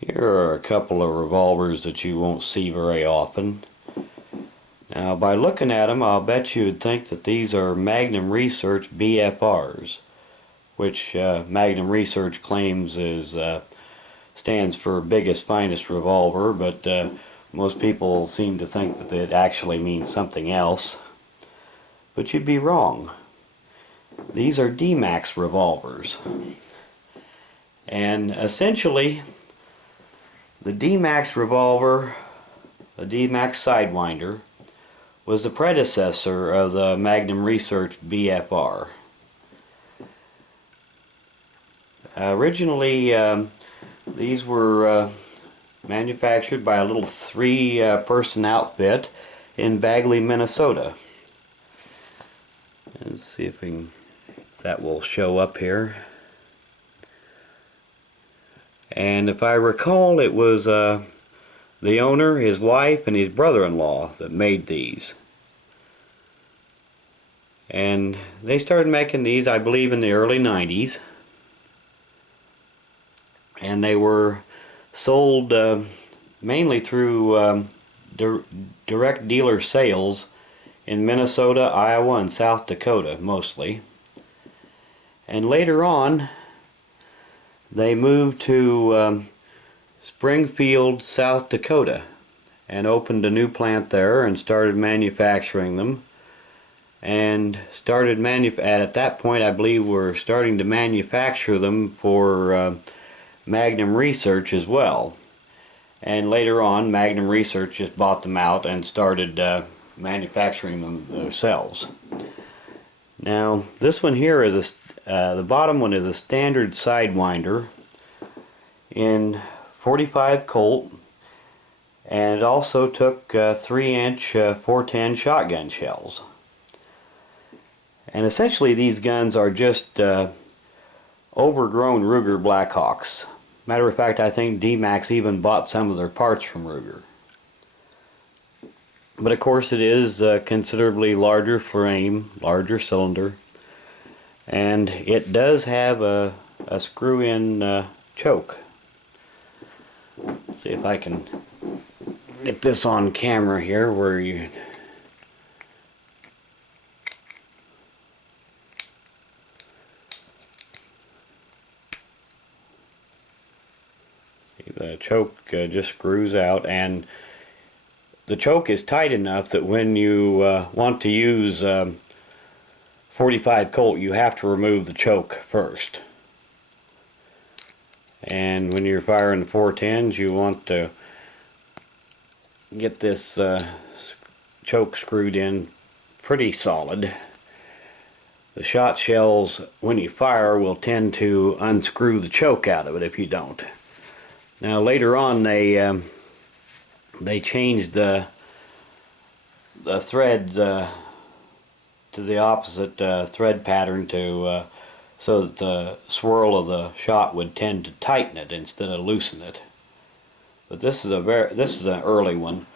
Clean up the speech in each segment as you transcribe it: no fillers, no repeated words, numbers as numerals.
Here are a couple of revolvers that you won't see very often. Now, by looking at them, I'll bet you would think that these are Magnum Research BFRs, which Magnum Research claims stands for biggest, finest revolver, but most people seem to think that it actually means something else. But you'd be wrong. These are D-MAX revolvers. And essentially, the D-MAX revolver, the D-MAX Sidewinder, was the predecessor of the Magnum Research BFR. Originally, these were manufactured by a little three-person outfit in Bagley, Minnesota. Let's see if that will show up here. And if I recall, it was the owner, his wife, and his brother-in-law that made these. And they started making these, I believe, in the early 90s. And they were sold mainly through direct dealer sales in Minnesota, Iowa, and South Dakota mostly. And later on, they moved to Springfield, South Dakota, and opened a new plant there and started manufacturing them. And at that point, I believe we're starting to manufacture them for Magnum Research as well. And later on, Magnum Research just bought them out and started manufacturing them themselves. Now, this one here is the bottom one is a standard Sidewinder in 45 Colt, and it also took 3-inch 410 shotgun shells. And essentially, these guns are just overgrown Ruger Blackhawks. Matter of fact, I think D-MAX even bought some of their parts from Ruger. But of course, it is considerably larger frame, larger cylinder, and it does have a screw-in choke. Let's see if I can get this on camera here where you... See, the choke just screws out, and the choke is tight enough that when you want to use 45 Colt, you have to remove the choke first. And when you're firing the 410s, you want to get this choke screwed in pretty solid. The shot shells, when you fire, will tend to unscrew the choke out of it if you don't. Now later on, they changed the threads to the opposite thread pattern so that the swirl of the shot would tend to tighten it instead of loosen it. But this is an early one.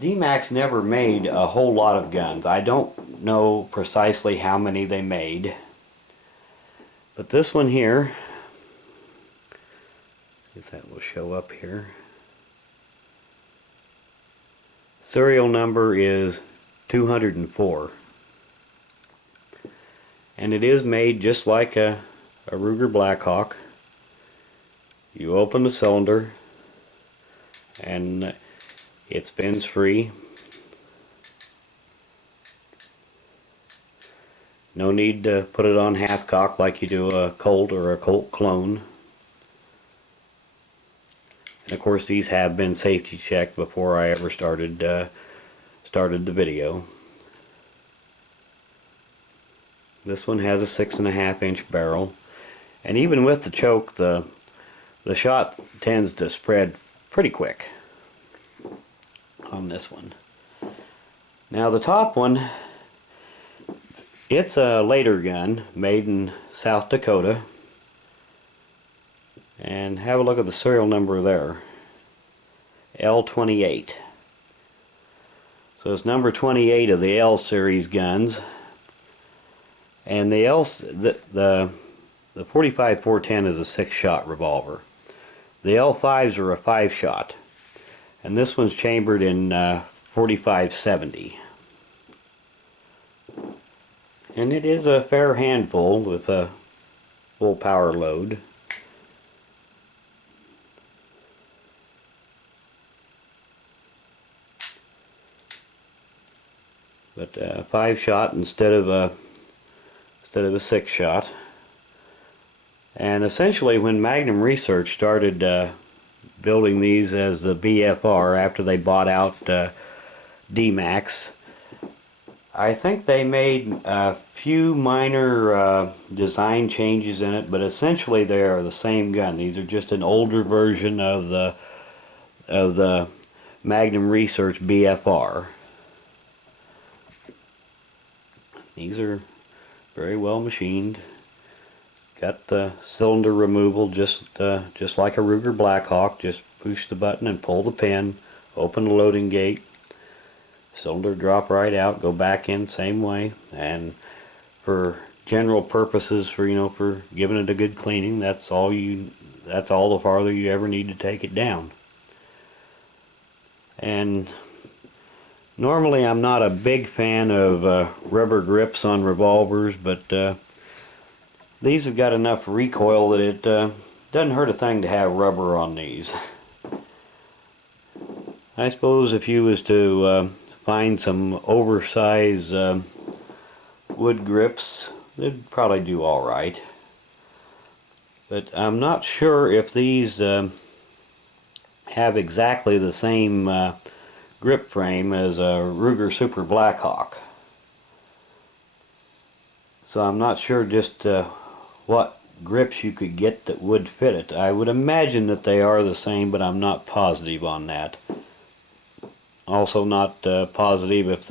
D-MAX never made a whole lot of guns. I don't know precisely how many they made, but this one here, if that will show up here. Serial number is 204. And it is made just like a Ruger Blackhawk. You open the cylinder and it spins free. No need to put it on half cock like you do a Colt or a Colt clone. And of course, these have been safety checked before I ever started the video. This one has a 6.5-inch barrel, and even with the choke, the shot tends to spread pretty quick on this one. Now the top one, it's a later gun made in South Dakota. And have a look at the serial number there. L28. So it's number 28 of the L series guns. And the 45 410 is a 6-shot revolver. The L5s are a 5-shot, and this one's chambered in 4570. And it is a fair handful with a full power load. But 5-shot instead of a 6-shot. And essentially, when Magnum Research started building these as the BFR after they bought out D-MAX, I think they made a few minor design changes in it, but essentially they are the same gun. These are just an older version of the Magnum Research BFR. These are very well machined. Got the cylinder removal just like a Ruger Blackhawk. Just push the button and pull the pin, open the loading gate, cylinder drop right out, go back in same way. And for general purposes, for giving it a good cleaning, that's all the farther you ever need to take it down. And normally I'm not a big fan of rubber grips on revolvers, but these have got enough recoil that it doesn't hurt a thing to have rubber on these. I suppose if you was to find some oversized wood grips, they'd probably do alright. But I'm not sure if these have exactly the same grip frame as a Ruger Super Blackhawk. So I'm not sure just what grips you could get that would fit it. I would imagine that they are the same, but I'm not positive on that. Also not positive if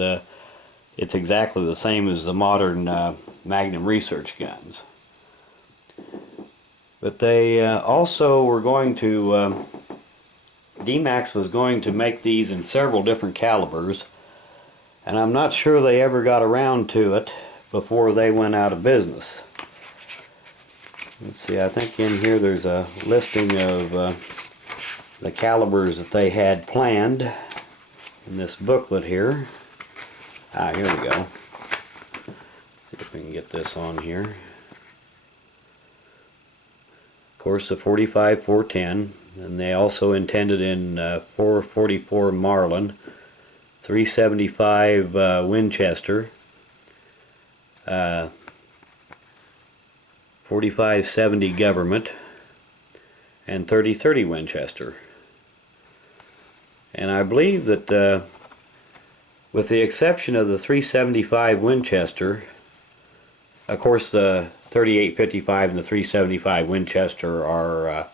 it's exactly the same as the modern Magnum Research guns. But they also were going to, D-MAX was going to make these in several different calibers, and I'm not sure they ever got around to it before they went out of business. Let's see, I think in here there's a listing of the calibers that they had planned in this booklet here. Here we go. Let's see if we can get this on here. Of course, the 45 410, and they also intended in 444 Marlin, 375 Winchester, 4570 Government, and 3030 Winchester. And I believe that with the exception of the 375 Winchester, of course the 3855 and the 375 Winchester are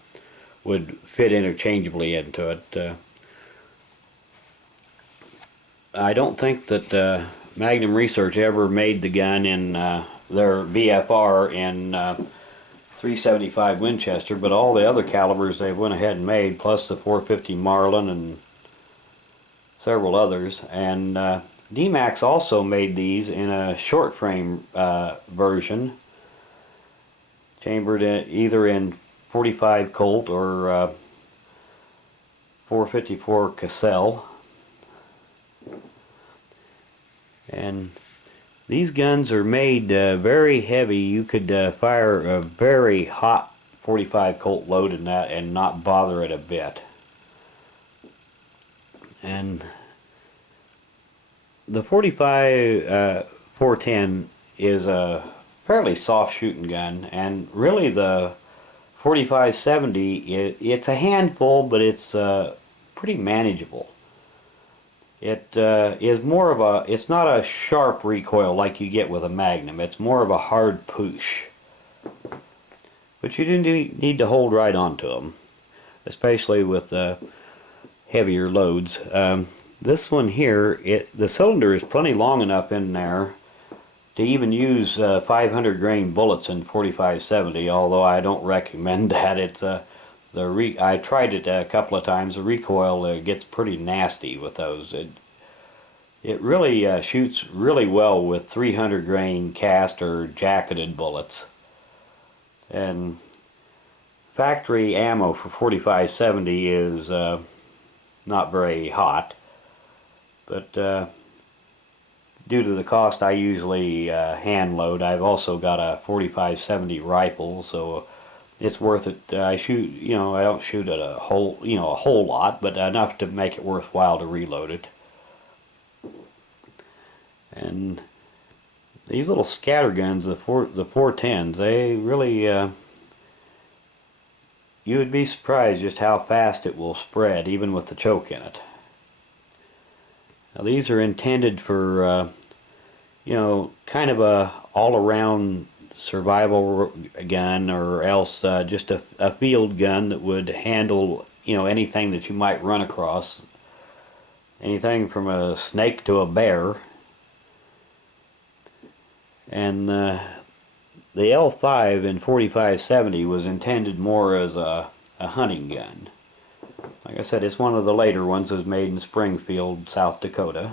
would fit interchangeably into it. I don't think that Magnum Research ever made the gun in their BFR in 375 Winchester, but all the other calibers they went ahead and made, plus the 450 Marlin and several others. And D-MAX also made these in a short frame version, chambered either in 45 Colt or 454 Cassell. And these guns are made very heavy. You could fire a very hot 45 Colt load in that and not bother it a bit. And the 45 410 is a fairly soft shooting gun, and really the 4570, it's a handful, but it's pretty manageable. It is more of a, it's not a sharp recoil like you get with a Magnum. It's more of a hard push. But you do need to hold right onto them, especially with heavier loads. This one here, the cylinder is plenty long enough in there to even use 500 grain bullets in 4570, although I don't recommend that. It's I tried it a couple of times. The recoil gets pretty nasty with those. It really shoots really well with 300 grain cast or jacketed bullets. And factory ammo for 45-70 is not very hot, but due to the cost, I usually hand load. I've also got a 45-70 rifle, so it's worth it. I shoot, I don't shoot at a whole lot, but enough to make it worthwhile to reload it. And these little scatter guns, the 410s, they really, you would be surprised just how fast it will spread, even with the choke in it. Now these are intended for, kind of a all-around survival gun, or else just a field gun that would handle, anything that you might run across. Anything from a snake to a bear. And the L5 in 45-70 was intended more as a hunting gun. Like I said, it's one of the later ones. It was made in Springfield, South Dakota.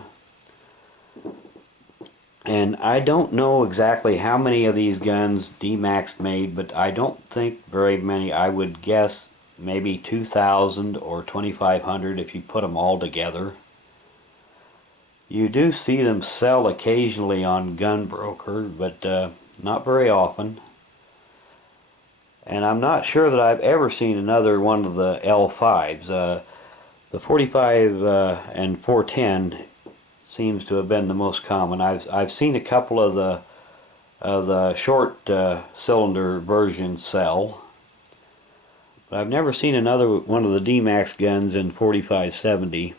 And I don't know exactly how many of these guns D-MAX made, but I don't think very many. I would guess maybe 2,000 or 2,500 if you put them all together. You do see them sell occasionally on Gunbroker, but not very often. And I'm not sure that I've ever seen another one of the L5s. The 45 and 410 seems to have been the most common. I've seen a couple of the short cylinder versions sell, but I've never seen another one of the D-MAX guns in 45-70.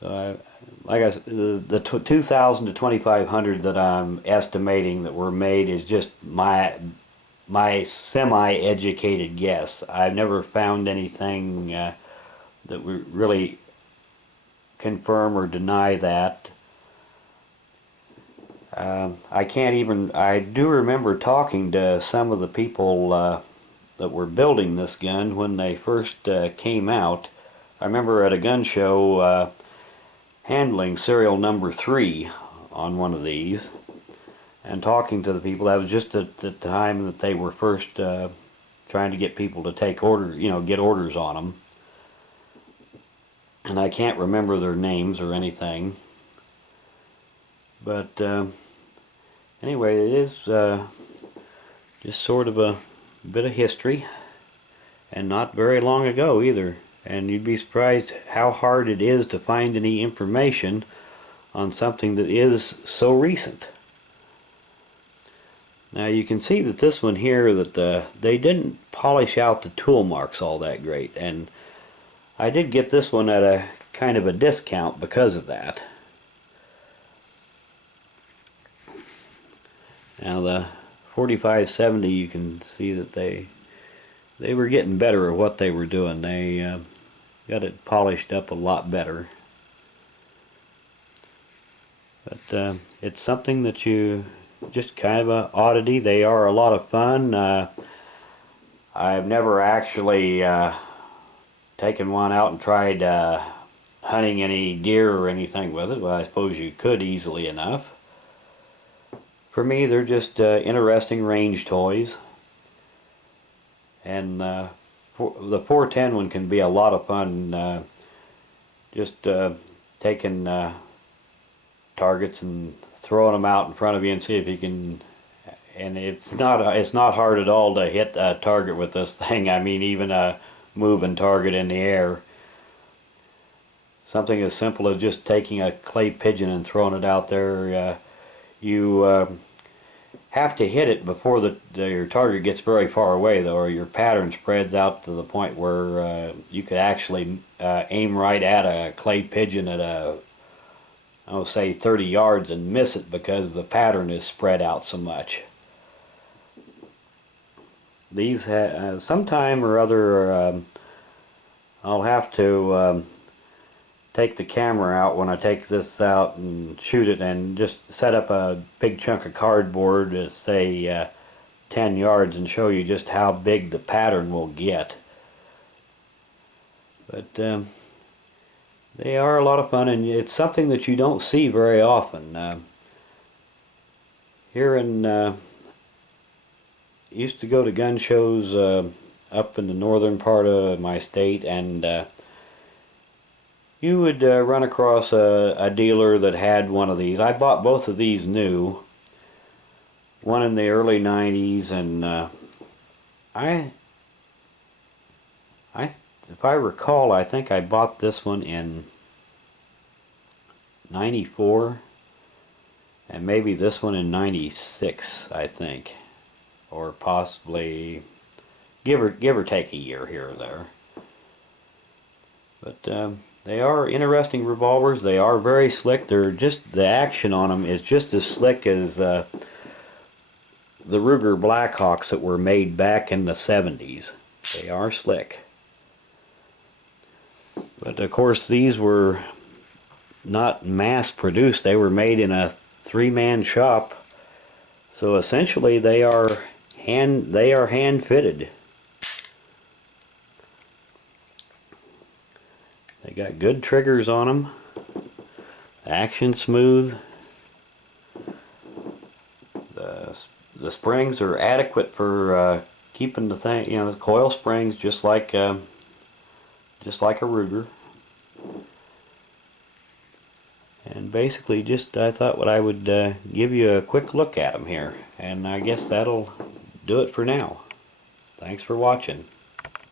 So like I said, the 2,000 to 2,500 that I'm estimating that were made is just my semi-educated guess. I've never found anything that would really confirm or deny that. I do remember talking to some of the people that were building this gun when they first came out. I remember at a gun show handling serial number 3 on one of these and talking to the people. That was just at the time that they were first trying to get people to take get orders on them. And I can't remember their names or anything. But anyway, it is just sort of a bit of history, and not very long ago either. And you'd be surprised how hard it is to find any information on something that is so recent. Now you can see that this one here, that they didn't polish out the tool marks all that great, and I did get this one at a kind of a discount because of that. Now the 45-70, you can see that they were getting better at what they were doing. They got it polished up a lot better. But it's something that you just kind of an oddity. They are a lot of fun. I've never actually taken one out and tried hunting any deer or anything with it. Well, I suppose you could easily enough. For me, they're just interesting range toys. And the 410 one can be a lot of fun. Just taking targets and throwing them out in front of you and see if you can. And it's not hard at all to hit a target with this thing. I mean, even a moving target in the air. Something as simple as just taking a clay pigeon and throwing it out there. You have to hit it before your target gets very far away, though, or your pattern spreads out to the point where you could actually aim right at a clay pigeon at I'll say 30 yards and miss it because the pattern is spread out so much. These sometime or other I'll have to take the camera out when I take this out and shoot it, and just set up a big chunk of cardboard at say 10 yards and show you just how big the pattern will get. But they are a lot of fun, and it's something that you don't see very often. Here in used to go to gun shows up in the northern part of my state, and you would run across a dealer that had one of these. I bought both of these new, one in the early 90s, and if I recall, I think I bought this one in 94, and maybe this one in 96, I think, or possibly give or take a year here or there. But they are interesting revolvers. They are very slick. They're just, the action on them is just as slick as the Ruger Blackhawks that were made back in the 70s. They are slick. But of course, these were not mass produced. They were made in a three-man shop. So essentially they are hand fitted. They got good triggers on them. Action smooth. The springs are adequate for keeping the thing, you know, coil springs, just like a Ruger. And basically, just I thought what I would give you a quick look at them here, and I guess that'll do it for now. Thanks for watching.